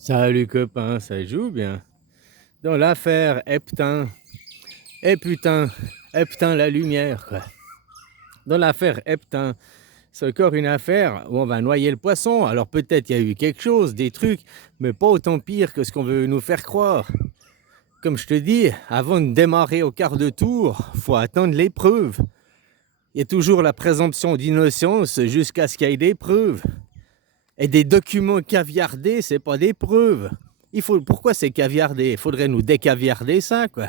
Salut copain, ça joue bien. Dans l'affaire Eptin, Eptin la lumière quoi. Dans l'affaire Eptin, c'est encore une affaire où on va noyer le poisson. Alors peut-être il y a eu quelque chose, des trucs, mais pas autant pire que ce qu'on veut nous faire croire. Comme je te dis, avant de démarrer au quart de tour, faut attendre les preuves. Il y a toujours la présomption d'innocence jusqu'à ce qu'il y ait des preuves. Et des documents caviardés, c'est pas des preuves. Pourquoi c'est caviardé? Il faudrait nous décaviarder ça, quoi.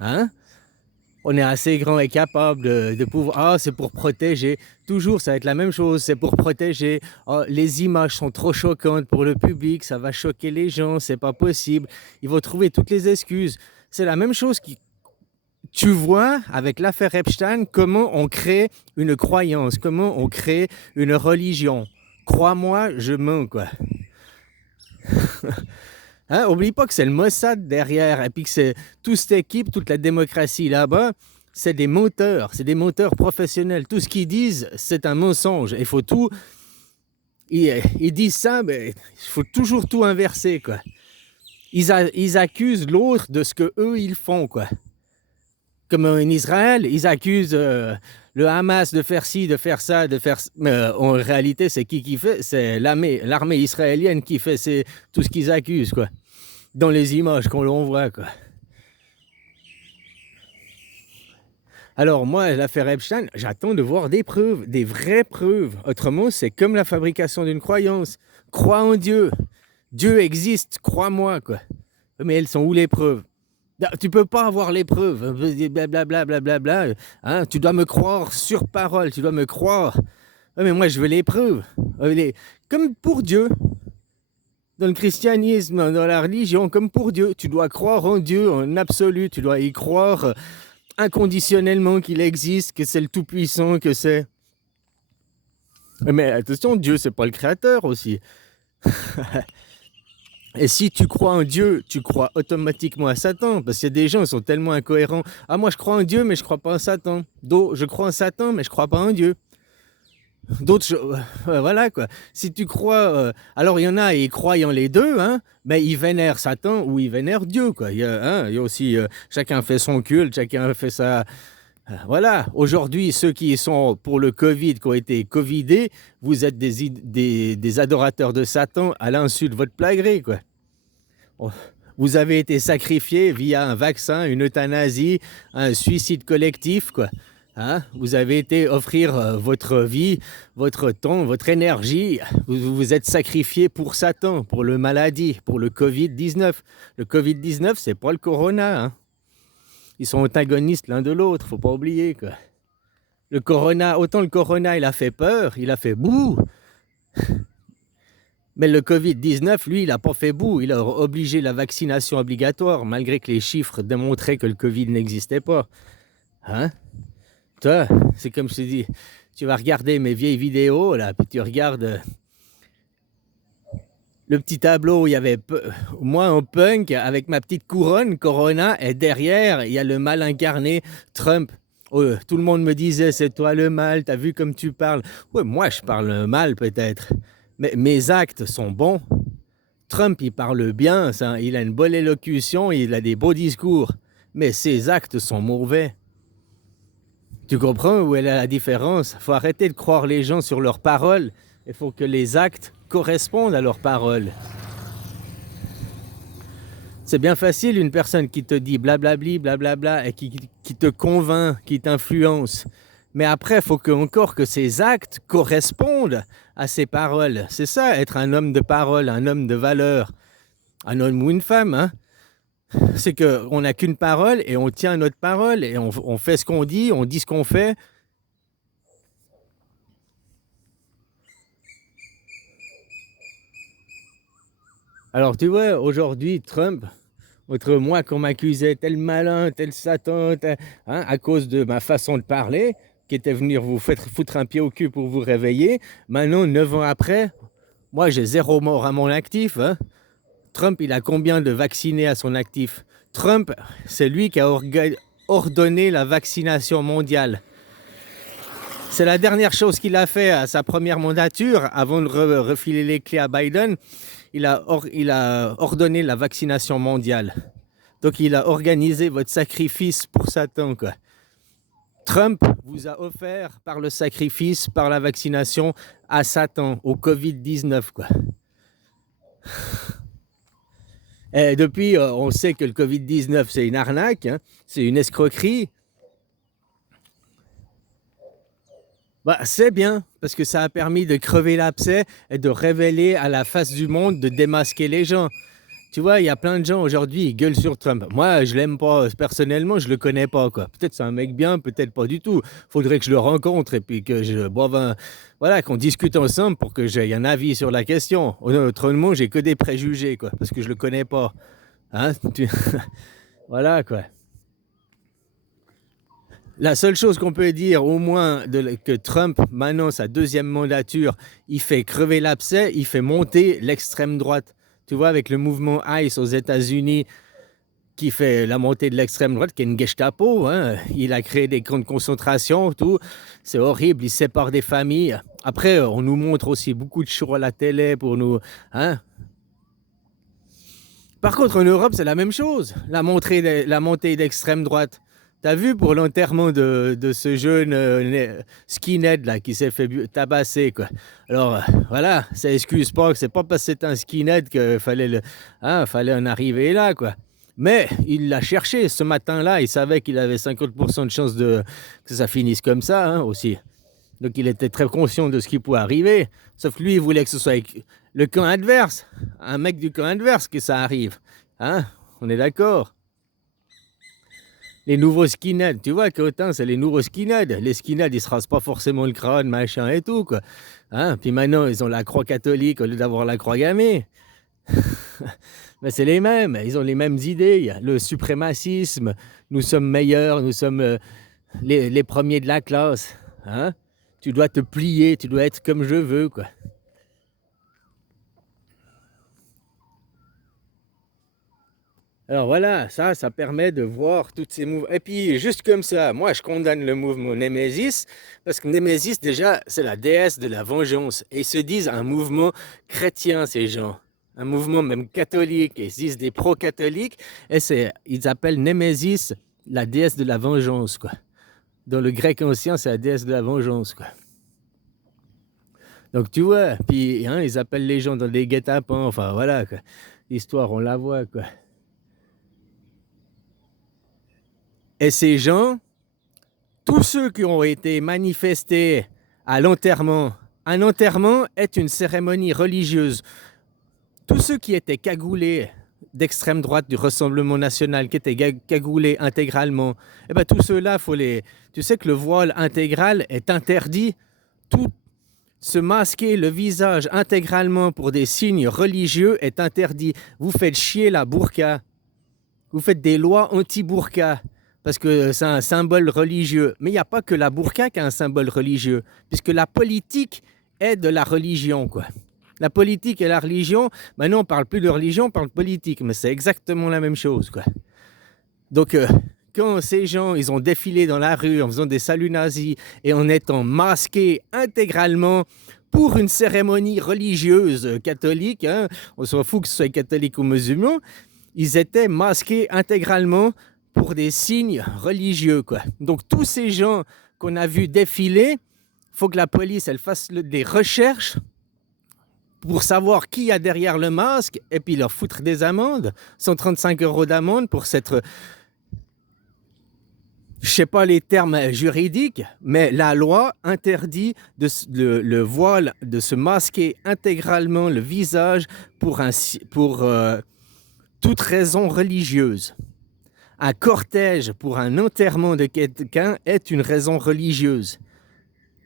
Hein? On est assez grand et capable de pouvoir... Ah, c'est pour protéger. Toujours, ça va être la même chose. C'est pour protéger. Oh, les images sont trop choquantes pour le public. Ça va choquer les gens. C'est pas possible. Ils vont trouver toutes les excuses. C'est la même chose qui... Tu vois, avec l'affaire Epstein, comment on crée une croyance, comment on crée une religion. Crois-moi, je mens, quoi. Hein, oublie pas que c'est le Mossad derrière, et puis que c'est toute cette équipe, toute la démocratie là-bas, c'est des menteurs professionnels. Tout ce qu'ils disent, c'est un mensonge. Il faut tout... Ils disent ça, mais il faut toujours tout inverser, quoi. Ils accusent l'autre de ce que eux ils font, quoi. Comme en Israël, ils accusent le Hamas de faire ci, de faire ça, de faire... Mais en réalité, c'est qui fait? C'est l'armée israélienne qui fait tout ce qu'ils accusent, quoi. Dans les images qu'on l'envoie, quoi. Alors moi, l'affaire Epstein, j'attends de voir des preuves, des vraies preuves. Autrement, c'est comme la fabrication d'une croyance. Crois en Dieu. Dieu existe, crois-moi, quoi. Mais elles sont où les preuves? Tu peux pas avoir les preuves, blablabla, blablabla. Hein, tu dois me croire sur parole, tu dois me croire. Mais moi, je veux les preuves. Comme pour Dieu. Dans le christianisme, dans la religion, comme pour Dieu. Tu dois croire en Dieu, en absolu. Tu dois y croire inconditionnellement qu'il existe, que c'est le Tout-Puissant, que c'est... Mais attention, Dieu, c'est pas le Créateur aussi. Et si tu crois en Dieu, tu crois automatiquement à Satan. Parce qu'il y a des gens qui sont tellement incohérents. Ah, moi, je crois en Dieu, mais je crois pas en Satan. D'autres, je crois en Satan, mais je crois pas en Dieu. D'autres, voilà quoi. Si tu crois... alors, il y en a, ils croient en les deux, hein, mais ils vénèrent Satan ou ils vénèrent Dieu, quoi. Il y a aussi... chacun fait son culte, chacun fait sa... Voilà. Aujourd'hui, ceux qui sont pour le Covid, qui ont été Covidés, vous êtes des adorateurs de Satan à l'insu de votre plein gré, quoi. Vous avez été sacrifiés via un vaccin, une euthanasie, un suicide collectif, quoi. Hein? Vous avez été offrir votre vie, votre temps, votre énergie. Vous vous êtes sacrifié pour Satan, pour le maladie, pour le Covid-19. Le Covid-19, c'est pas le corona. Hein? Ils sont antagonistes l'un de l'autre, faut pas oublier, quoi. Le corona, autant le corona, il a fait peur, il a fait bouh. Mais le Covid-19, lui, il n'a pas fait bout. Il a obligé la vaccination obligatoire, malgré que les chiffres démontraient que le Covid n'existait pas. Hein? Toi, c'est comme je te dis, tu vas regarder mes vieilles vidéos, là, puis tu regardes le petit tableau où il y avait moi en punk, avec ma petite couronne, Corona, et derrière, il y a le mal incarné, Trump. Oh, tout le monde me disait, c'est toi le mal, t'as vu comme tu parles. Ouais, moi, je parle mal, peut-être. Mais mes actes sont bons. Trump, il parle bien, ça, il a une bonne élocution, il a des beaux discours. Mais ses actes sont mauvais. Tu comprends où est la différence? Il faut arrêter de croire les gens sur leurs paroles. Il faut que les actes correspondent à leurs paroles. C'est bien facile une personne qui te dit blablabli, blablabla, et qui te convainc, qui t'influence. Mais après, il faut encore que ces actes correspondent à ces paroles. C'est ça, être un homme de parole, un homme de valeur. Un homme ou une femme, hein. C'est qu'on n'a qu'une parole et on tient notre parole et on fait ce qu'on dit, on dit ce qu'on fait. Alors tu vois, aujourd'hui, Trump, autre moi qu'on m'accusait tel malin, tel Satan, hein, à cause de ma façon de parler, qui était venir vous foutre un pied au cul pour vous réveiller. Maintenant, 9 ans après, moi j'ai 0 mort à mon actif. Hein. Trump, il a combien de vaccinés à son actif? Trump, c'est lui qui a ordonné la vaccination mondiale. C'est la dernière chose qu'il a fait à sa première mandature, avant de refiler les clés à Biden. il a ordonné la vaccination mondiale. Donc il a organisé votre sacrifice pour Satan, quoi. Trump vous a offert par le sacrifice, par la vaccination à Satan, au Covid-19, quoi. Et depuis, on sait que le Covid-19, c'est une arnaque, hein, c'est une escroquerie. Bah, c'est bien, parce que ça a permis de crever l'abcès et de révéler à la face du monde, de démasquer les gens. Tu vois, il y a plein de gens aujourd'hui, ils gueulent sur Trump. Moi, je l'aime pas, personnellement, je le connais pas, quoi. Peut-être c'est un mec bien, peut-être pas du tout. Faudrait que je le rencontre et puis que je boive un... Voilà, qu'on discute ensemble pour que j'aie un avis sur la question. Autrement, j'ai que des préjugés, quoi, parce que je le connais pas. Hein? Voilà, quoi. La seule chose qu'on peut dire, au moins, que Trump, maintenant, sa deuxième mandature, il fait crever l'abcès, il fait monter l'extrême droite. Tu vois, avec le mouvement ICE aux États-Unis, qui fait la montée de l'extrême droite, qui est une Gestapo, hein. Il a créé des camps de concentration, tout. C'est horrible, il sépare des familles. Après, on nous montre aussi beaucoup de shows à la télé pour nous... Hein. Par contre, en Europe, c'est la même chose, la montée d'extrême droite. T'as vu pour l'enterrement de ce jeune skinhead là qui s'est fait tabasser, quoi. Alors voilà, ça excuse pas que c'est pas parce que c'est un skinhead qu'il fallait fallait en arriver là, quoi. Mais il l'a cherché ce matin-là, il savait qu'il avait 50% de chance que ça finisse comme ça, hein, aussi. Donc il était très conscient de ce qui pouvait arriver. Sauf que lui, il voulait que ce soit avec le camp adverse, un mec du camp adverse que ça arrive. Hein, on est d'accord? Les nouveaux skinheads, tu vois qu'autant c'est les nouveaux skinheads. Les skinheads, ils se rasent pas forcément le crâne, machin et tout, quoi. Hein? Puis maintenant, ils ont la croix catholique au lieu d'avoir la croix gammée. Mais c'est les mêmes, ils ont les mêmes idées. Le suprémacisme, nous sommes meilleurs, nous sommes les premiers de la classe. Hein? Tu dois te plier, tu dois être comme je veux, quoi. Alors voilà, ça permet de voir toutes ces mouvements. Et puis, juste comme ça, moi, je condamne le mouvement Némésis, parce que Némésis, déjà, c'est la déesse de la vengeance. Et ils se disent un mouvement chrétien, ces gens. Un mouvement même catholique. Ils se disent des pro-catholiques. Et ils appellent Némésis la déesse de la vengeance, quoi. Dans le grec ancien, c'est la déesse de la vengeance, quoi. Donc, tu vois, puis hein, ils appellent les gens dans des guet-apens. Enfin, voilà, quoi. L'histoire, on la voit, quoi. Et ces gens, tous ceux qui ont été manifestés à l'enterrement, un enterrement est une cérémonie religieuse. Tous ceux qui étaient cagoulés d'extrême droite du Rassemblement national, qui étaient cagoulés intégralement, eh ben tous ceux-là, tu sais que le voile intégral est interdit. Tout se masquer le visage intégralement pour des signes religieux est interdit. Vous faites chier la burqa. Vous faites des lois anti-burqa. Parce que c'est un symbole religieux. Mais il n'y a pas que la burqa qui a un symbole religieux, puisque la politique est de la religion, quoi. La politique et la religion, maintenant on ne parle plus de religion, on parle de politique, mais c'est exactement la même chose, quoi. Donc, quand ces gens, ils ont défilé dans la rue en faisant des saluts nazis et en étant masqués intégralement pour une cérémonie religieuse catholique, hein, on s'en fout que ce soit catholique ou musulman, ils étaient masqués intégralement pour des signes religieux, quoi. Donc tous ces gens qu'on a vus défiler, il faut que la police elle fasse des recherches pour savoir qui y a derrière le masque et puis leur foutre des amendes, 135 € d'amende pour cette... Je sais pas les termes juridiques, mais la loi interdit le voile de se masquer intégralement le visage pour toute raison religieuse. Un cortège pour un enterrement de quelqu'un est une raison religieuse.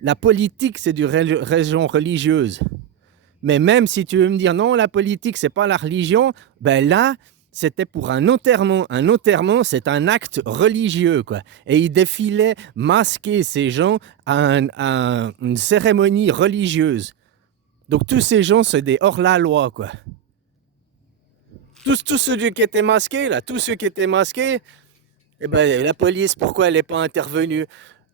La politique, c'est une raison religieuse. Mais même si tu veux me dire non, la politique, c'est pas la religion, ben là, c'était pour un enterrement. Un enterrement, c'est un acte religieux, quoi. Et ils défilaient masquer ces gens à une cérémonie religieuse. Donc tous ces gens, c'est des hors-la-loi, quoi. Tous ceux qui étaient masqués, là, tous ceux qui étaient masqués, eh ben, la police, pourquoi elle n'est pas intervenue?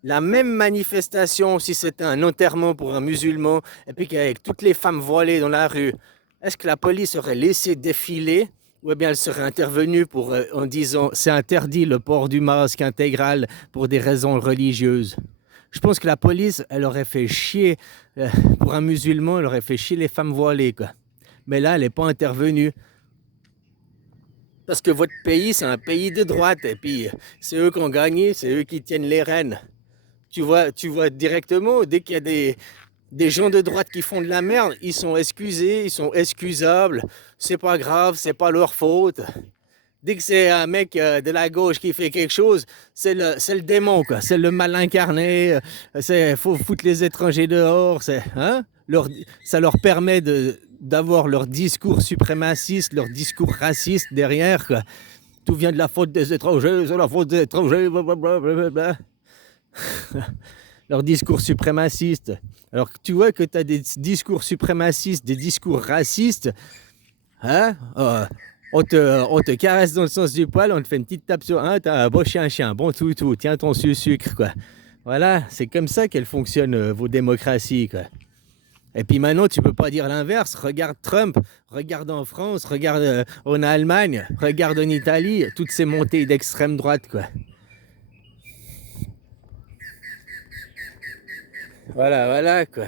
La même manifestation, si c'était un enterrement pour un musulman, et puis qu'avec toutes les femmes voilées dans la rue, est-ce que la police aurait laissé défiler ou bien elle serait intervenue en disant c'est interdit le port du masque intégral pour des raisons religieuses? Je pense que la police, elle aurait fait chier, pour un musulman, elle aurait fait chier les femmes voilées, quoi. Mais là, elle n'est pas intervenue. Parce que votre pays, c'est un pays de droite. Et puis, c'est eux qui ont gagné, c'est eux qui tiennent les rênes. Tu vois directement, dès qu'il y a des gens de droite qui font de la merde, ils sont excusés, ils sont excusables. C'est pas grave, c'est pas leur faute. Dès que c'est un mec de la gauche qui fait quelque chose, c'est le démon, quoi. C'est le mal incarné. Faut foutre les étrangers dehors. Hein? Ça leur permet d'avoir leur discours suprémaciste, leur discours raciste derrière, quoi. Tout vient de la faute des étrangers, c'est la faute des étrangers, blablabla. Leur discours suprémaciste. Alors que tu vois que tu as des discours suprémacistes, des discours racistes, hein? On te caresse dans le sens du poil, on te fait une petite tape sur t'as un bon chien, bon toutou, tiens ton sucre, quoi. Voilà, c'est comme ça qu'elles fonctionnent, vos démocraties, quoi. Et puis maintenant, tu peux pas dire l'inverse. Regarde Trump, regarde en France, regarde en Allemagne, regarde en Italie, toutes ces montées d'extrême droite, quoi. Voilà, quoi.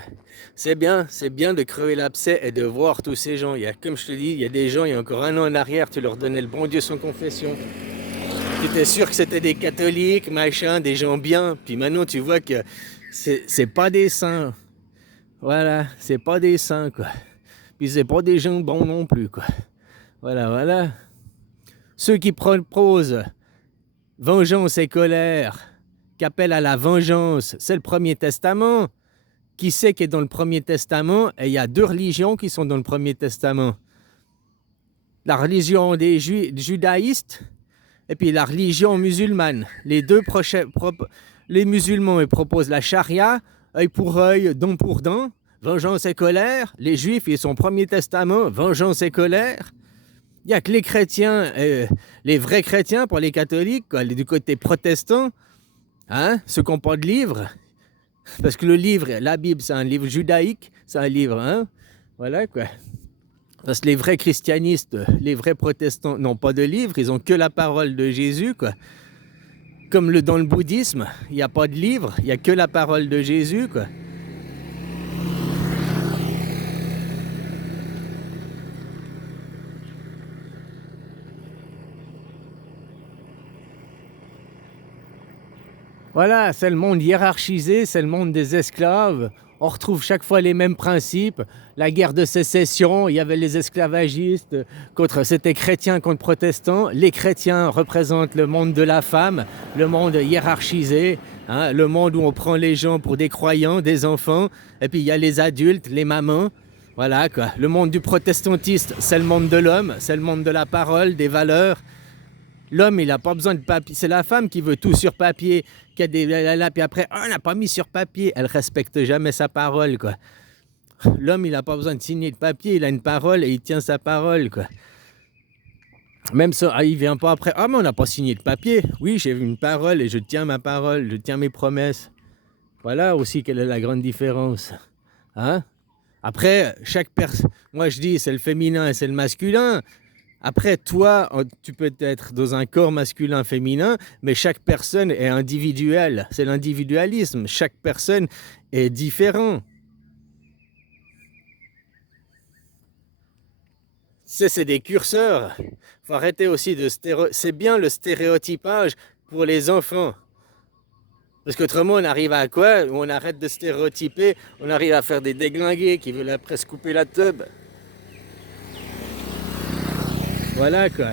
C'est bien de crever l'abcès et de voir tous ces gens. Comme je te dis, il y a des gens, il y a encore un an en arrière, tu leur donnais le bon Dieu sans confession. Tu étais sûr que c'était des catholiques, machin, des gens bien. Puis maintenant, tu vois que c'est pas des saints. Voilà, c'est pas des saints, quoi. Puis c'est pas des gens bons non plus, quoi. Voilà. Ceux qui proposent vengeance et colère, qui appellent à la vengeance, c'est le Premier Testament. Qui sait qui est dans le Premier Testament? Et il y a deux religions qui sont dans le Premier Testament. La religion des judaïstes et puis la religion musulmane. Les musulmans ils proposent la charia, œil pour œil, dent pour dent, vengeance et colère. Les juifs, ils sont Premier Testament, vengeance et colère. Il n'y a que les chrétiens, les vrais chrétiens pour les catholiques, quoi, du côté protestant, hein, ceux qui n'ont pas de livre. Parce que le livre, la Bible, c'est un livre judaïque, c'est un livre, hein, voilà, quoi. Parce que les vrais christianistes, les vrais protestants n'ont pas de livre, ils ont que la parole de Jésus, quoi. Comme dans le bouddhisme, il n'y a pas de livre, il n'y a que la parole de Jésus, quoi. Voilà, c'est le monde hiérarchisé, c'est le monde des esclaves. On retrouve chaque fois les mêmes principes. La guerre de sécession, il y avait les esclavagistes, c'était chrétiens contre protestants. Les chrétiens représentent le monde de la femme, le monde hiérarchisé, hein, le monde où on prend les gens pour des croyants, des enfants. Et puis il y a les adultes, les mamans. Voilà, quoi. Le monde du protestantiste, c'est le monde de l'homme, c'est le monde de la parole, des valeurs. L'homme, il n'a pas besoin de papier. C'est la femme qui veut tout sur papier, qui a puis après, on n'a pas mis sur papier. Elle respecte jamais sa parole, quoi. L'homme, il n'a pas besoin de signer de papier, il a une parole et il tient sa parole, quoi. Même ça, il vient pas après. Ah, mais on n'a pas signé de papier. Oui, j'ai une parole et je tiens ma parole, je tiens mes promesses. Voilà aussi quelle est la grande différence. Hein? Après, chaque personne, moi je dis c'est le féminin et c'est le masculin. Après, toi, tu peux être dans un corps masculin-féminin, mais chaque personne est individuelle. C'est l'individualisme. Chaque personne est différente. C'est des curseurs. Il faut arrêter aussi c'est bien le stéréotypage pour les enfants. Parce qu'autrement, on arrive à quoi? On arrête de stéréotyper, on arrive à faire des déglingués qui veulent après se couper la teub. Voilà, quoi.